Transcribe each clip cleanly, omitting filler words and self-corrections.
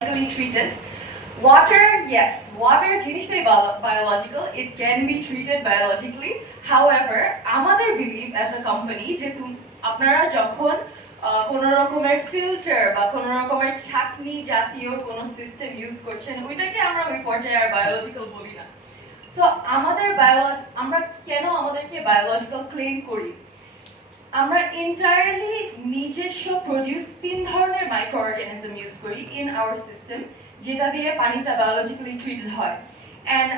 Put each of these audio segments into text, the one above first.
biologically treated. Water, yes, water জিনিসটাই biological. It can be treated biologically. However, আমাদের belief as a company যে আপনারা যখন কোনো রকমের ফিল্টার বা কোনো রকমের ছাঁকনি জাতীয় কোনো সিস্টেম ইউজ করছেন ওইটাকে আমরা ওই পর্যায়ে আর বায়োলজিক্যাল বলি না। সো আমরা কেন আমাদেরকে বায়োলজিক্যাল ক্লেম করি? আমরা এন্টায়ারলি নিজস্ব প্রডিউস 3 ধরনের মাইক্রো অর্গানিজম ইউজ করি ইন আওয়ার সিস্টেম, যেটা দিয়ে পানিটা বায়োলজিক্যালি ট্রিটেড হয়। And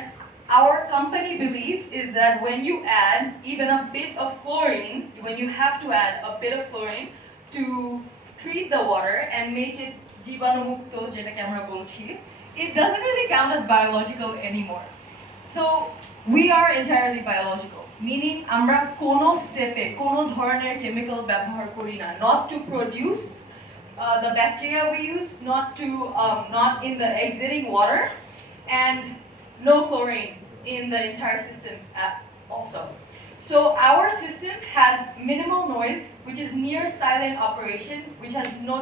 our company belief is that when you add even a bit of chlorine, when you have to add a bit of chlorine to treat the water and make it জীবাণুমুক্ত যেটাকে আমরা বলছি, it doesn't really count as biological anymore. So we are entirely biological, meaning আমরা কোনো স্টেপে কোনো ধরনের কেমিক্যাল ব্যবহার করি না, not to produce the bacteria we use, not in the exiting water, and no chlorine in the entire system also. So our system has minimal noise, which is near silent operation, which has no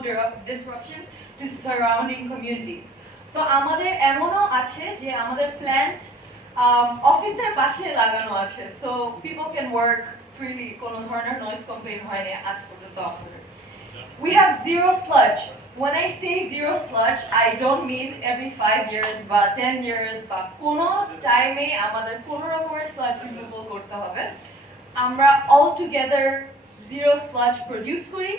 disruption to surrounding communities. So আমাদের এমনও আছে যে আমাদের প্ল্যান্ট অফিসের পাশে লাগানো আছে, so people can work freely, কোনো ধরনের নয়েজ কমপ্লেইন হয় না আজ পর্যন্ত আমাদের। We have zero sludge. When I say zero sludge, I don't mean every 5 years বা 10 years বা কোনো টাইমে আমাদের কোনো রকমের sludge removal করতে হবে। আমরা altogether zero sludge produce করি।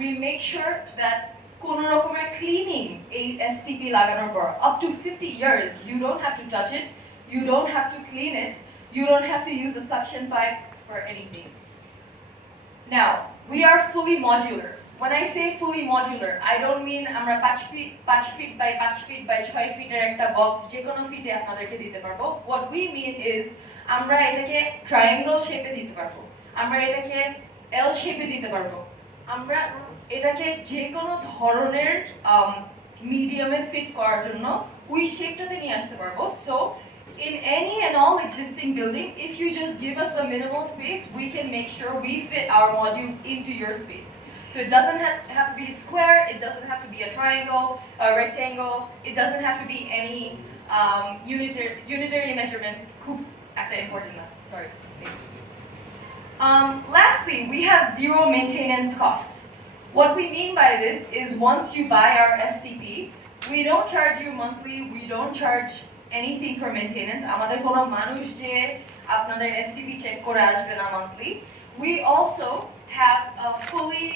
We make sure that কোনো রকমের cleaning এই STP লাগানোর পর up to 50 years you don't have to touch it, you don't have to clean it, you don't have to use a suction pipe for anything. Now, we are fully modular. When I say fully modular, I don't mean আমরা 5 feet by 5 feet by 6 ফিটের একটা বক্স যে কোনো ফিটে আপনাদেরকে দিতে পারবো। What we mean is আমরা এটাকে ট্রায়াঙ্গল শেপে দিতে পারবো, আমরা এটাকে এল শেপে দিতে পারবো, আমরা এটাকে যে কোনো ধরনের মিডিয়ামে ফিট করার জন্য ওই শেপটাতে নিয়ে আসতে পারবো। So in any and all existing building, if you just give us the minimal space, we can make sure we fit our modules into your space. So it doesn't have to be a square, it doesn't have to be a triangle, a rectangle, it doesn't have to be any unitary measurement. খুব একটা important না, sorry. Lastly, we have zero maintenance cost. What we mean by this is once you buy our STP, we don't charge you monthly, we don't charge anything for maintenance. আমাদের কোনো মানুষ যে আপনাদের STP check করে আসবে না monthly. We also have a fully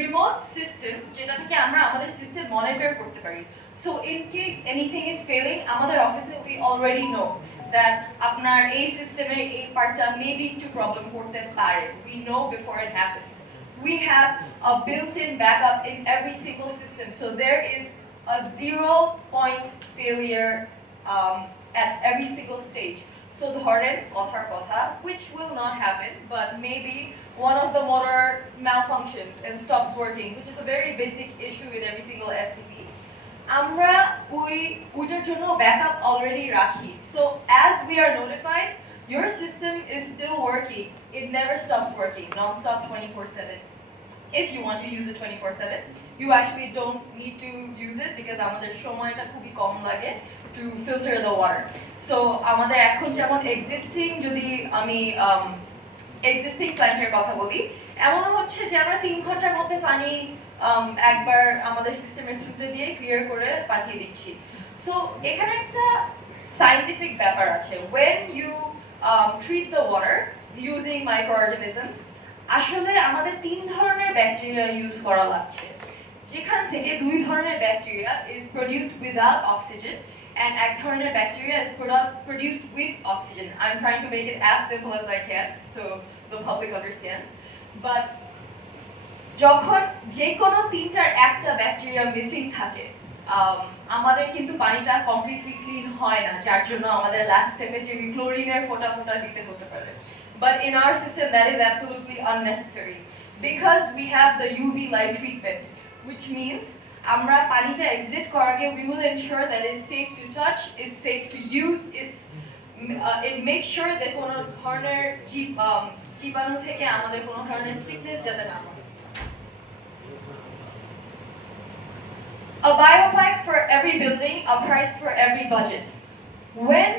remote system যেটা থেকে আমরা আমাদের সিস্টেম মনিটর করতে পারি। So in case anything is failing, আমাদের অফিসে we already know that আপনার এই সিস্টেমের এই পার্টটা maybe একটু প্রবলেম করতে পারে. We know before it happens. We have a built-in backup in every single system. So there is a 0-point failure at every single stage. So ধরেন কথার কথা, which will not happen, but maybe one of the motor malfunctions and stops working, which is a very basic issue with every single STP. আমরা ওইটার জন্য backup already রাখি. So as we are notified, your system is still working. It never stops working, non-stop 24/7. If you want to use it 24/7, you actually don't need to use it because আমাদের সময়টা খুবই কম লাগে to filter the water. So আমাদের এখন যেমন existing যদি আমি existing প্ল্যান্টের কথা বলি, এমনও হচ্ছে যে আমরা 3 ঘন্টার মধ্যে পানি একবার আমাদের সিস্টেমের থ্রুতে দিয়ে ক্লিয়ার করে পাঠিয়ে দিচ্ছি। সো এখানে একটা সায়েন্টিফিক ব্যাপার আছে। when you treat the water using microorganisms, আসলে আমাদের 3 ধরনের ব্যাকটেরিয়া ইউজ করা লাগছে, যেখান থেকে 2 ধরনের bacteria is produced without oxygen and এক ধরনের bacteria is produced with oxygen. I'm trying to make it as simple as I can so the public understands. But যখন যে কোনো 3টার একটা ব্যাকটেরিয়া মিসিং থাকে, আমাদের কিন্তু পানিটা কমপ্লিটলি ক্লিন হয় না, যার জন্য আমাদের লাস্ট স্টেপে যে ক্লোরিনের ফোঁটা ফোঁটা দিতে হতে পারে। But in our system that is absolutely unnecessary because we have the UV light treatment, which means আমরা পানিটা এক্সিট করার আগে we will ensure that it's safe to touch, it's safe to use, it makes sure that কোনো ধরনের জীবাণু থেকে আমাদের কোনো ধরনের সিকনেস যাতে না হয়। A biopipe for every building, a price for every budget. When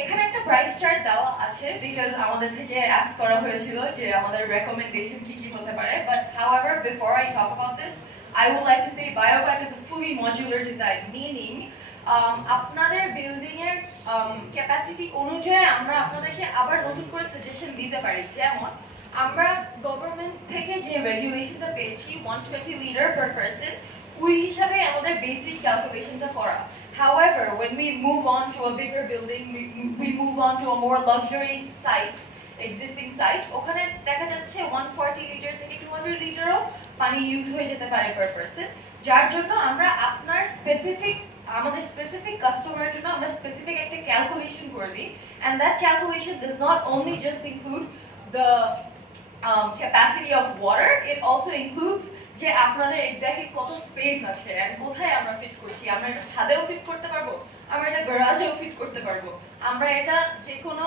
এখানে একটা প্রাইস চার্ট দেওয়া আছে বিকজ আমাদের থেকে আস্ক করা হয়েছিল যে আমাদের রেকমেন্ডেশন কি কি হতে পারে, but however before I talk about this I would like to say biopipe is a fully modular design, meaning আপনাদের বিল্ডিং এর ক্যাপাসিটি অনুযায়ী আমরা আপনাদেরকে আবার নতুন করে সাজেশন দিতে পারি। যেমন আমরা গভর্নমেন্ট থেকে যে রেগুলেশনটা পেয়েছি 120 লিটার পার পারসন, ওই হিসাবে আমাদের বেসিক ক্যালকুলেশনটা করা। However, when we move on to a bigger building, we move on to a more luxury site, existing site, ওখানে দেখা যাচ্ছে 140 লিটার থেকে 200 লিটারও পানি ইউজ হয়ে যেতে পারে পার পারসন, যার জন্য আমরা আপনার আমাদের স্পেসিফিক কাস্টমারের জন্য আমরা স্পেসিফিক একটা ক্যালকুলেশন করে দিই, and that calculation does not only just include the capacity of water, it also includes যে আপনাদের এক্স্যাক্টলি কত স্পেস আছে আর কোথায় আমরা ফিট করছি। আমরা এটা ছাদেও ফিট করতে পারবো, আমরা এটা গ্যারাজেও ফিট করতে পারবো, আমরা এটা যে কোনো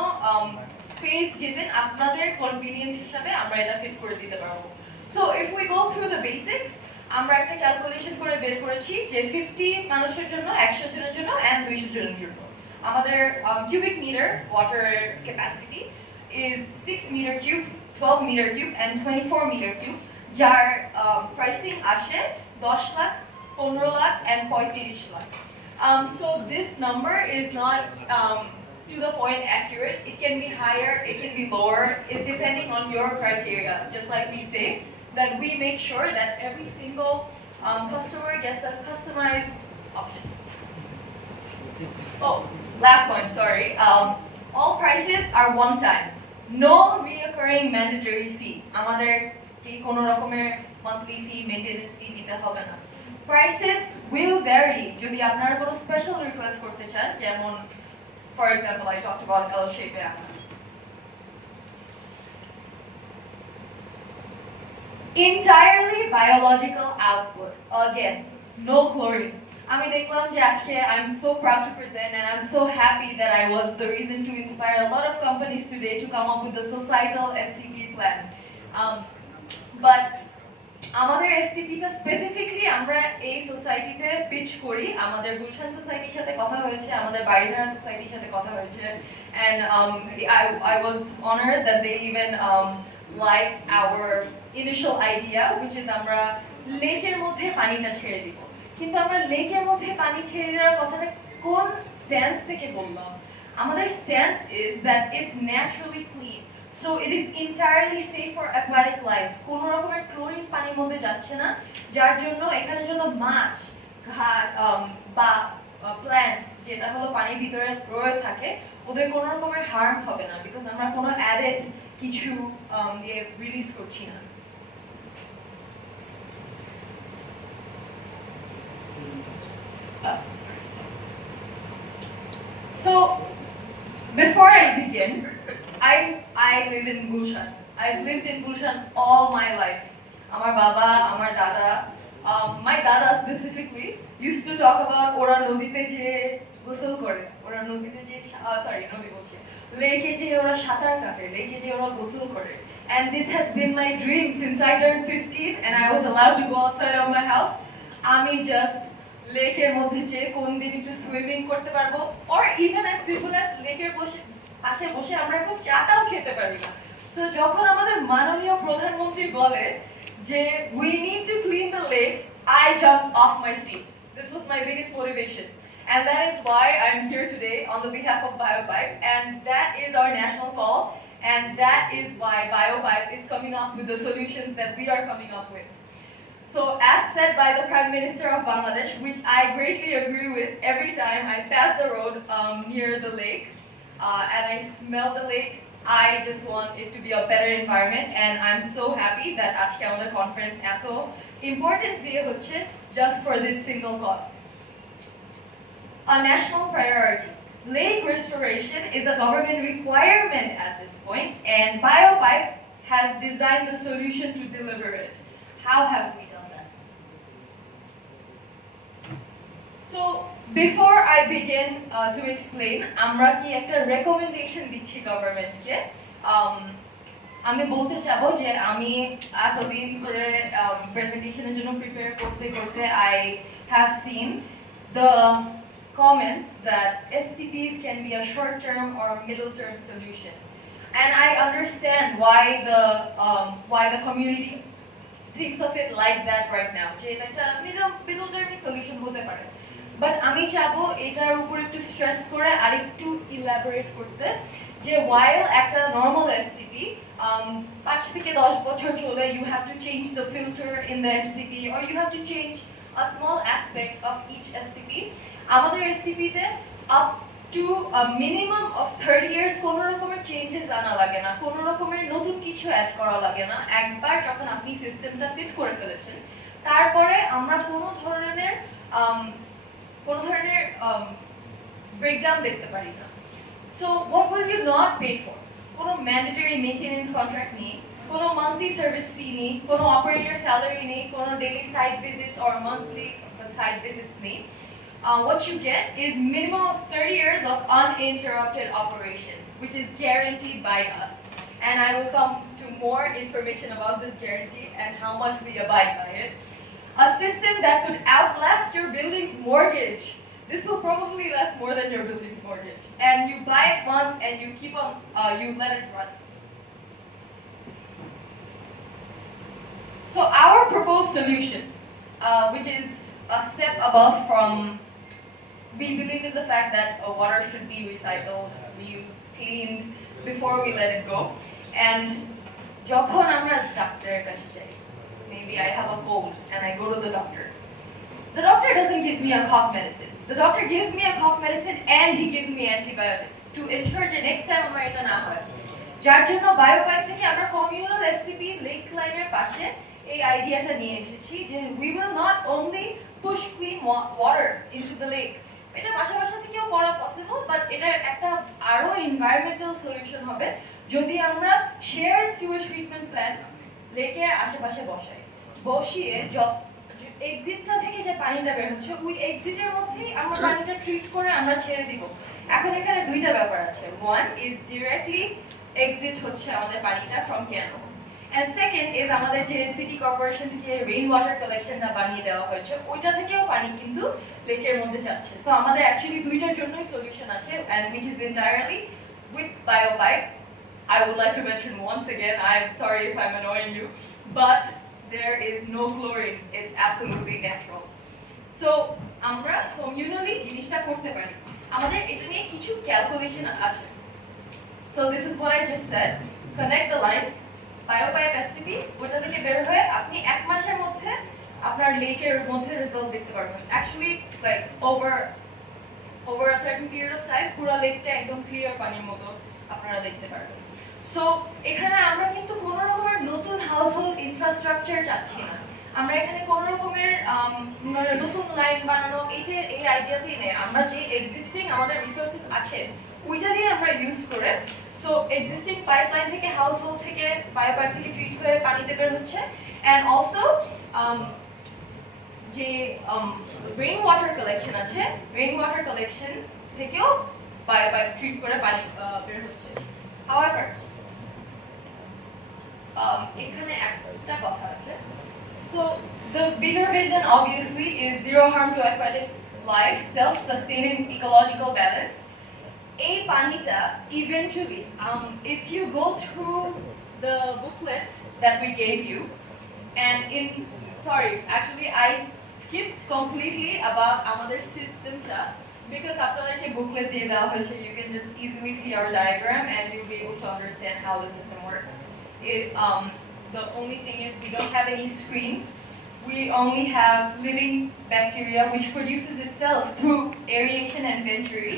স্পেস গিভেন আপনাদের কনভিনিয়েন্স হিসাবে আমরা এটা ফিট করে দিতে পারবো। So if we go through the basics, আমরা একটা ক্যালকুলেশন করে বের করেছি যে 50 মানুষের জন্য, 100 জনের জন্য এন্ড 200 জনের জন্য আমাদের cubic meter water capacity is 6 meter cubes, 12 meter cube and 24 meter cube, যার প্রাইসিং আসে 10 লাখ, 15 লাখ and 35 lakh. So this number is not to the point accurate. It can be higher, it can be lower, it depending on your criteria. Just like we say that we make sure that every single customer gets a customized option. Oh, last point, sorry. All prices are one time. No reoccurring mandatory fee. আমাদের কি কোনো রকমের মান্থলি ফি, মেইনটেনেন্স ফি দিতে হবে না। Prices will vary যদি আপনারা কোনো স্পেশাল রিকোয়েস্ট করতে চান, যেমন for example I talked about L shape. Entirely biological output. Again, no chlorine. আমি দেখলাম যে আজকে I'm so proud to present and I'm so happy that I was the reason to inspire a lot of companies today to come up with the societal STP plan. But আমাদের এসটিপিটা স্পেসিফিকলি আমরা এই সোসাইটিতে পিচ করি, আমাদের গুলশান সোসাইটির সাথে কথা হয়েছে, আমাদের বাড়িধারা সোসাইটির সাথে কথা হয়েছে, and I was honored that they even liked our initial idea, which is আমরা লেকের মধ্যে পানিটা ছেড়ে দিব। কিন্তু আমরা লেকের মধ্যে পানি ছেড়ে দেওয়ার কথাটা কোন স্ট্যান্স থেকে বললাম? আমাদের stance is that it's naturally clean. So it is entirely safe for aquatic life. কোনো রকমের ক্লোরিন পানির মধ্যে যাচ্ছে না, যার জন্য এখানে যত মাছ, ঘাট বা প্ল্যান্টস যেটা হলো পানির ভিতরে রয়ে থাকে, ওদের কোনো রকমের হার্ম হবে না, বিকজ আমরা কোনো অ্যাডেড কিছু দিয়ে রিলিজ করছি না। So before I begin, I live in Gulshan. I've lived in Gulshan all my life. Amar baba, amar dada, my dada specifically used to talk about ora nodite je gosol kore, ora nodite je sorry nodi bolche, lake je ora satar kate, lake je ora gosol kore, and this has been my dream since I turned 15 and I was allowed to go outside of my house. Ami just লেকের মধ্যে যে কোন দিন একটু সুইমিং করতে পারবো, or even as simple as লেকের পাশে বসে আমরা একটু চাটাও খেতে পারি না। সো যখন আমাদের মাননীয় প্রধানমন্ত্রী বলে যে we need to clean the lake, I jumped off my seat. This was my biggest motivation, and that is why I'm here today on the behalf of Biopipe, and that is our national call, and that is why Biopipe is coming up with the solutions that we are coming up with. So as said by the Prime Minister of Bangladesh, which I greatly agree with every time I pass the road near the lake and I smell the lake, I just want it to be a better environment, and I'm so happy that আজকে আমাদের conference এত importance দিয়ে হচ্ছে just for this single cause. A national priority. Lake restoration is a government requirement at this point, and Biopipe has designed the solution to deliver it. How have we done that? So before I begin to explain, আমরা কি একটা recommendation দিচ্ছি গভর্নমেন্টকে, আমি বলতে চাবো যে আমি এতদিন ধরে প্রেজেন্টেশনের জন্য প্রিপেয়ার করতে করতে I have seen the comments that STPs can be a short-term or a middle-term solution. And I understand why the community thinks of it like that right now. যে এটা একটা middle-term solution হতে পারে। But আমি চাবো এটার উপর একটু স্ট্রেস করে আরেকটু ইলাবোরেট করতে যে while একটা normal STP 5 থেকে 10 বছর চলে you have to change the filter in the STP or you have to change a small aspect of each STP. আমাদের STP তে up to a minimum of 30 years কোনো রকমের চেঞ্জেস আনা লাগে না, কোনো রকমের নতুন কিছু অ্যাড করা লাগে না। একবার যখন আপনি সিস্টেমটা ফিট করে ফেলেছেন তারপরে আমরা কোনো ধরনের ব্রেকডাউন দেখতে পারি না। So what will you not pay for? কোনো ম্যান্ডেটরি মেইনটেনেন্স কন্ট্রাক্ট নেই, কোনো মান্থলি সার্ভিস ফি নেই, কোনো অপারেটর স্যালারি নেই, কোনো daily site visits or monthly site visits নেই। What you get is minimum of 30 years of uninterrupted operation, which is guaranteed by us. And I will come to more information about this guarantee and how much we abide by it. A system that could outlast your building's mortgage. This will probably last more than your building's mortgage. And you buy it once and you keep on, you let it run. So our proposed solution, which is a step above from, we believe in the fact that water should be recycled, reused, cleaned before we let it go. And যখন আমরা ডাক্তারের কাছে যাই, maybe I have a cold and I go to the doctor. The doctor doesn't give me a cough medicine. The doctor gives me a cough medicine and he gives me antibiotics to ensure that next time আমার এটা না হয়। যার জন্য বায়োপাইপ থেকে আমরা communal STP lake লাইনের পাশে এই আইডিয়াটা নিয়ে এসেছি যে we will not only push clean water into the lake. এটা পাশাপাশি থেকেও করা পসিবল, বাট এটার একটা আরো এনভায়রনমেন্টাল সলিউশন হবে যদি আমরা শেয়ার্ড সিওয়েজ ট্রিটমেন্ট প্ল্যান্ট লেকের আশেপাশে বসিয়ে এক্সিটটা থেকে যে পানিটা বের হচ্ছে ওই এক্সিটের মধ্যেই আমরা পানিটা ট্রিট করে আমরা ছেড়ে দিব। এখন এখানে দুইটা ব্যাপার আছে, ওয়ান ইজ ডিরেক্টলি এক্সিট হচ্ছে আমাদের পানিটা ফ্রম ক্যানলস, and second is আমাদের যে সিটি কর্পোরেশন থেকে রেইন ওয়াটার কালেকশনটা বানিয়ে দেওয়া হয়েছে ওইটা থেকেও পানি কিন্তু লেকের মধ্যে যাচ্ছে। সো আমাদের অ্যাকচুয়ালি দুইটার জন্যই সলিউশন আছে, and which is entirely with biopipe. I would like to mention once again, I'm sorry if I'm annoying you, but there is no chlorine, it's absolutely natural. So আমরা কমিউনালি জিনিসটা করতে পারি, আমাদের এটা নিয়ে কিছু ক্যালকুলেশন আছে। So this is what I just said, connect the lines, biopipe STP ওটা থেকে বের হয়ে আপনি এক মাসের মধ্যে আপনার লেকের মধ্যে রেজাল্ট দেখতে পারবেন। Actually like over a certain period of time পুরো লেকটা একদম ক্লিয়ার পানির মতো আপনারা দেখতে পারবেন। সো এখানে আমরা কিন্তু কোনো রকমের নতুন হাউসহোল্ড ইনফ্রাস্ট্রাকচার চাচ্ছি না, আমরা এখানে কোনো রকমের নতুন লাইন বানানো এই আইডিয়াতেই নেই। আমরা যে এক্সিস্টিং আমাদের রিসোর্সেস আছে ওইটা দিয়ে আমরা ইউজ করে, সো এক্সিস্টিং পাইপলাইন থেকে হাউসহোল্ড থেকে বায়োপাইপ থেকে ট্রিট হয়ে পানিতে বের হচ্ছে, অ্যান্ড অলসো যে রেইন ওয়াটার কালেকশন আছে রেইন ওয়াটার কালেকশন থেকেও বায়োপাইপ ট্রিট করে পানি বের হচ্ছে। However, এখানে একটা কথা আছে, so the bigger vision obviously is zero harm to aquatic life, self-sustaining ecological balance. এই পানিটা eventually, if you go through the booklet that we gave you, and actually I skipped completely about আমাদের সিস্টেমটা because আপনাদেরকে booklet দিয়ে দেওয়া হয়েছে, you can just easily see our diagram and you'll be able to understand how the system works. The only thing is we don't have any screens. We only have living bacteria which produces itself through aeration and venturi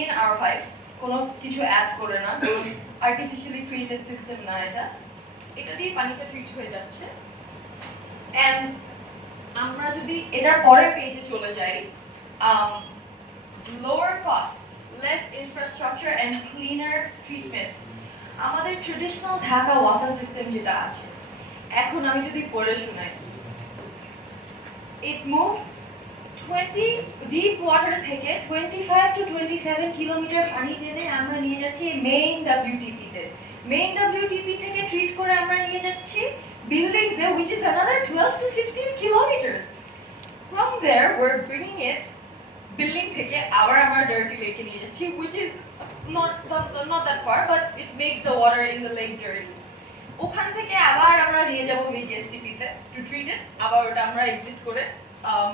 in our pipes. কোনো কিছু অ্যাড করে না, artificially created system না এটা দিয়ে পানিটা ট্রিট হয়ে যাচ্ছে। And আমরা যদি এটার পরের পেজে চলে যাই, lower cost, less infrastructure and cleaner treatment. আমাদের ট্রেডিশনাল ঢাকা ওয়াটার সিস্টেম যেটা আছে এখন আমি যদি পড়ে শোনাই, it moves 20 deep water থেকে 25 to 27 কিলোমিটার পানি টেনে আমরা নিয়ে যাচ্ছি মেইন WTP তে, মেইন WTP থেকে ট্রিট করে আমরা নিয়ে যাচ্ছি বিল্ডিংসে which is another 12 to 15 kilometers from there we're bringing it building থেকে আবার আমরা dirty lake এ নিয়ে যাচ্ছি, which is not that far, but it makes the water in the lake dirty. ওখান থেকে আবার আমরা নিয়ে যাব STP তে to treat it, আবার ওটা আমরা exit করে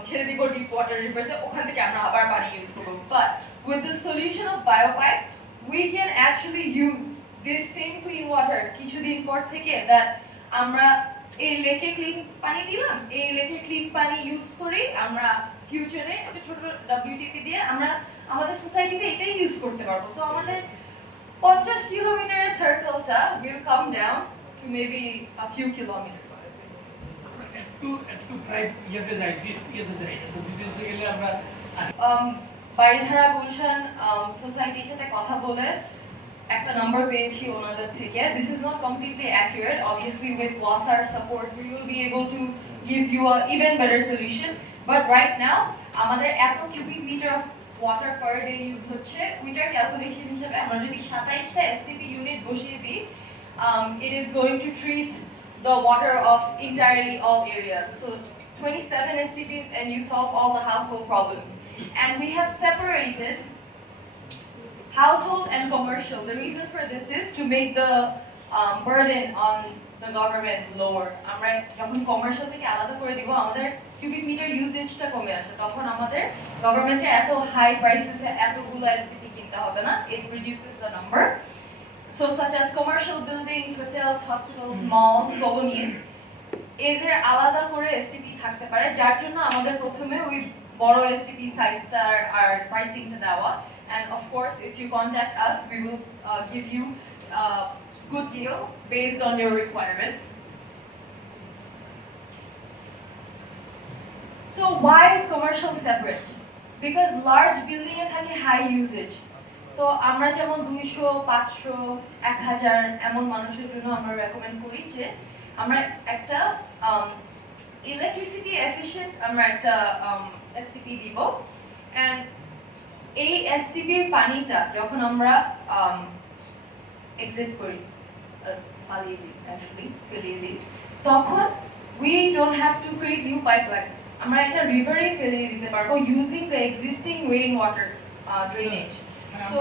ছেড়ে দিব deep water rivers এ, ওখান থেকে আমরা আবার পানি ইউজ করব। But with the solution of biopipe we can actually use this same clean water কিছুদিন পর থেকে that আমরা এই লেকে ক্লিন পানি দিলাম, এই লেকে ক্লিন পানি ইউজ করে আমরা ফিউচারে একটা ছোট WTP দিয়ে আমরা আমাদের সোসাইটিতে এটাই ইউজ করতে পারবো। সো আমাদের 50 কিলোমিটারের সার্কেলটা will come down to maybe a few kilometers. একটু প্রায় ইয়েতে যাই, জিস্ট ইয়েতে যাই, তো ডিটেইলসে গেলে আমরা বাড়িধারা গুলশান সোসাইটির সাথে কথা বলে একটা নাম্বার পেয়েছি ওনাদের থেকে। This is not completely accurate. Obviously with WASAR support we will be able to give you a even better solution. But right now আমাদের এত cubic meter of water per day use হচ্ছে, ওইটার ক্যালকুলেশন হিসেবে আমরা যদি 27টা STP ইউনিট বসিয়ে দিই, it is going to treat the water of entirely all areas. So 27 STPs and you solve all the household problems. And we have separated household and commercial. The reason for this is to make the burden on the government lower. আমরা যখন কমার্শিয়াল থেকে আলাদা করে দিব আমাদের cubic metre ইউজেজটা কমে আসে, তখন আমাদের গভর্নমেন্টে এত হাই প্রাইসেসে এতগুলো এসটিপি কিনতে হবে না। It reduces the number. So such as commercial buildings, hotels, hospitals, malls, colonies, এদের আলাদা করে এসটিপি থাকতে পারে, যার জন্য আমাদের প্রথমে ওই বড় এসটিপি সাইজটার আর প্রাইসিংটা দেওয়া। And of course, if you contact us, we will give you a good deal based on your requirements. So why is commercial separate? Because large building এ থাকে high usage. তো আমরা যেমন 200, 500, 1000 এমন মানুষের জন্য আমরা রেকমেন্ড করি যে আমরা একটা ইলেকট্রিসিটি এফিশিয়েন্ট আমরা একটা এসটিপি দিব। And এই এসটিপির পানিটা যখন আমরা এক্সিট করি, ফেলিয়ে দিই, তখন we don't have to create new pipelines. আমরা একটা রিভারে ফেলিয়ে দিতে পারবো using the existing rain water drainage. So